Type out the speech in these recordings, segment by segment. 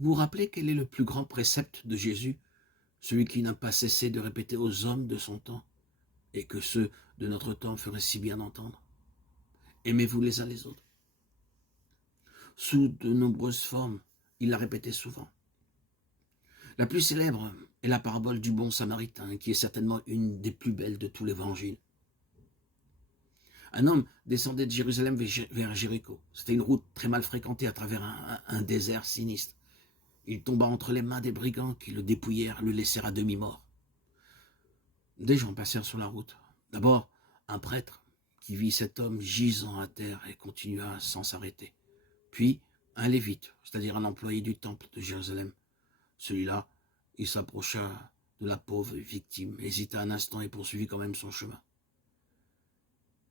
Vous vous rappelez quel est le plus grand précepte de Jésus, celui qui n'a pas cessé de répéter aux hommes de son temps, et que ceux de notre temps feraient si bien entendre? Aimez-vous les uns les autres. Sous de nombreuses formes, il l'a répété souvent. La plus célèbre est la parabole du bon samaritain, qui est certainement une des plus belles de tout l'évangile. Un homme descendait de Jérusalem vers Jéricho. C'était une route très mal fréquentée à travers un désert sinistre. Il tomba entre les mains des brigands qui le dépouillèrent, le laissèrent à demi-mort. Des gens passèrent sur la route. D'abord, un prêtre qui vit cet homme gisant à terre et continua sans s'arrêter. Puis, un lévite, c'est-à-dire un employé du temple de Jérusalem. Celui-là, il s'approcha de la pauvre victime, hésita un instant et poursuivit quand même son chemin.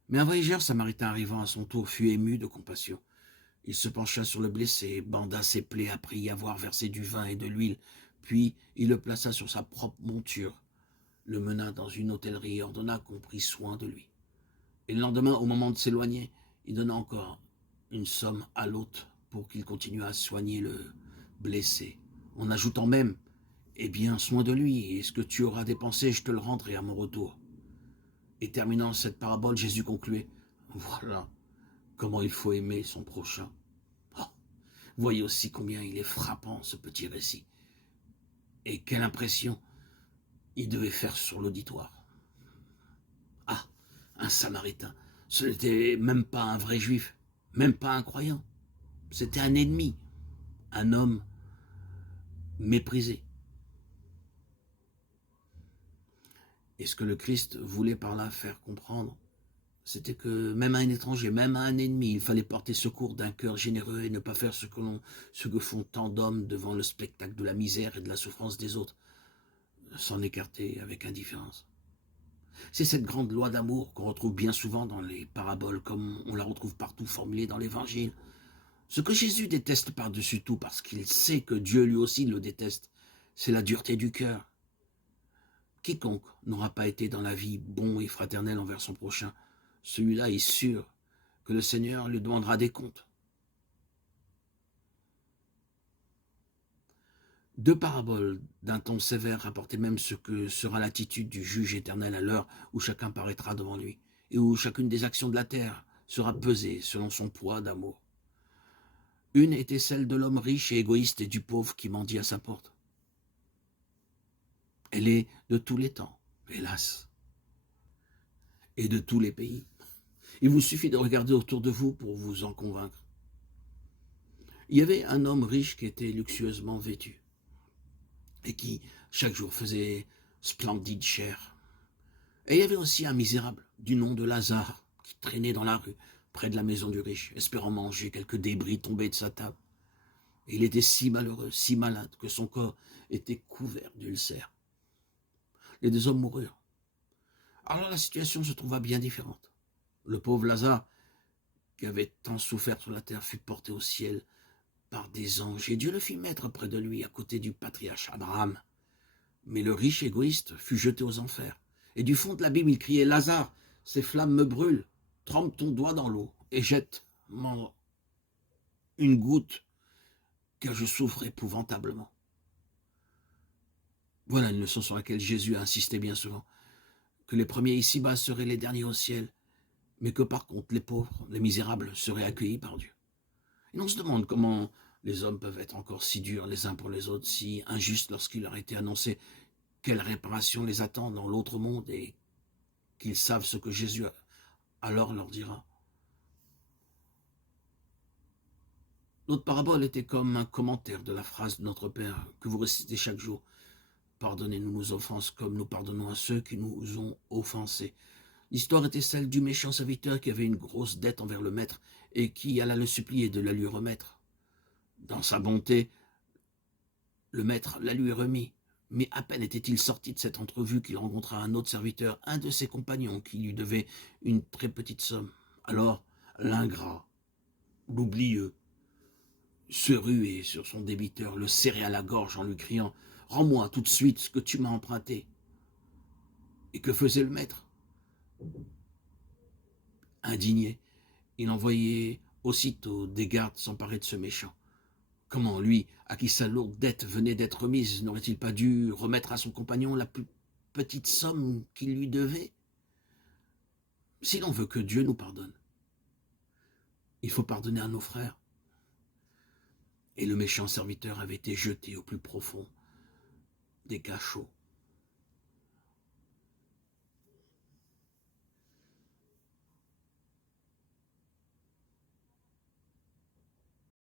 Mais un voyageur samaritain arrivant à son tour fut ému de compassion. Il se pencha sur le blessé, banda ses plaies, apprit y avoir versé du vin et de l'huile, puis il le plaça sur sa propre monture, le mena dans une hôtellerie et ordonna qu'on prît soin de lui. Et le lendemain, au moment de s'éloigner, il donna encore une somme à l'hôte pour qu'il continuât à soigner le blessé, en ajoutant même « Eh bien, soin de lui, et ce que tu auras dépensé, je te le rendrai à mon retour. » Et terminant cette parabole, Jésus concluait « Voilà comment il faut aimer son prochain. » Oh, voyez aussi combien il est frappant, ce petit récit. Et quelle impression il devait faire sur l'auditoire. Ah, un Samaritain, ce n'était même pas un vrai juif, même pas un croyant. C'était un ennemi, un homme méprisé. Et ce que le Christ voulait par là faire comprendre, c'était que même à un étranger, même à un ennemi, il fallait porter secours d'un cœur généreux et ne pas faire ce que font tant d'hommes devant le spectacle de la misère et de la souffrance des autres, s'en écarter avec indifférence. C'est cette grande loi d'amour qu'on retrouve bien souvent dans les paraboles, comme on la retrouve partout formulée dans l'Évangile. Ce que Jésus déteste par-dessus tout, parce qu'il sait que Dieu lui aussi le déteste, c'est la dureté du cœur. Quiconque n'aura pas été dans la vie bon et fraternel envers son prochain, celui-là est sûr que le Seigneur lui demandera des comptes. Deux paraboles d'un ton sévère rapportaient même ce que sera l'attitude du juge éternel à l'heure où chacun paraîtra devant lui, et où chacune des actions de la terre sera pesée selon son poids d'amour. Une était celle de l'homme riche et égoïste et du pauvre qui mendie à sa porte. Elle est de tous les temps, hélas, et de tous les pays. Il vous suffit de regarder autour de vous pour vous en convaincre. Il y avait un homme riche qui était luxueusement vêtu et qui, chaque jour, faisait splendide chère. Et il y avait aussi un misérable du nom de Lazare qui traînait dans la rue, près de la maison du riche, espérant manger quelques débris tombés de sa table. Et il était si malheureux, si malade, que son corps était couvert d'ulcères. Les deux hommes moururent. Alors la situation se trouva bien différente. Le pauvre Lazare, qui avait tant souffert sur la terre, fut porté au ciel par des anges, et Dieu le fit mettre près de lui, à côté du patriarche Abraham. Mais le riche égoïste fut jeté aux enfers. Et du fond de la Bible, il criait « Lazare, ces flammes me brûlent, trempe ton doigt dans l'eau et jette-moi une goutte, car je souffre épouvantablement. » Voilà une leçon sur laquelle Jésus a insisté bien souvent, que les premiers ici-bas seraient les derniers au ciel, mais que par contre les pauvres, les misérables seraient accueillis par Dieu. Et on se demande comment les hommes peuvent être encore si durs les uns pour les autres, si injustes lorsqu'il leur a été annoncé quelle réparation les attend dans l'autre monde et qu'ils savent ce que Jésus alors leur dira. L'autre parabole était comme un commentaire de la phrase de notre Père que vous récitez chaque jour. Pardonnez-nous nos offenses comme nous pardonnons à ceux qui nous ont offensés. L'histoire était celle du méchant serviteur qui avait une grosse dette envers le maître et qui alla le supplier de la lui remettre. Dans sa bonté, le maître la lui remit. Mais à peine était-il sorti de cette entrevue qu'il rencontra un autre serviteur, un de ses compagnons, qui lui devait une très petite somme. Alors, l'ingrat, l'oublieux, se ruait sur son débiteur, le serrait à la gorge en lui criant « Rends-moi tout de suite ce que tu m'as emprunté !» Et que faisait le maître? Indigné, il envoyait aussitôt des gardes s'emparer de ce méchant. Comment lui, à qui sa lourde dette venait d'être remise, n'aurait-il pas dû remettre à son compagnon la plus petite somme qu'il lui devait? Si l'on veut que Dieu nous pardonne, il faut pardonner à nos frères. Et le méchant serviteur avait été jeté au plus profond des cachots.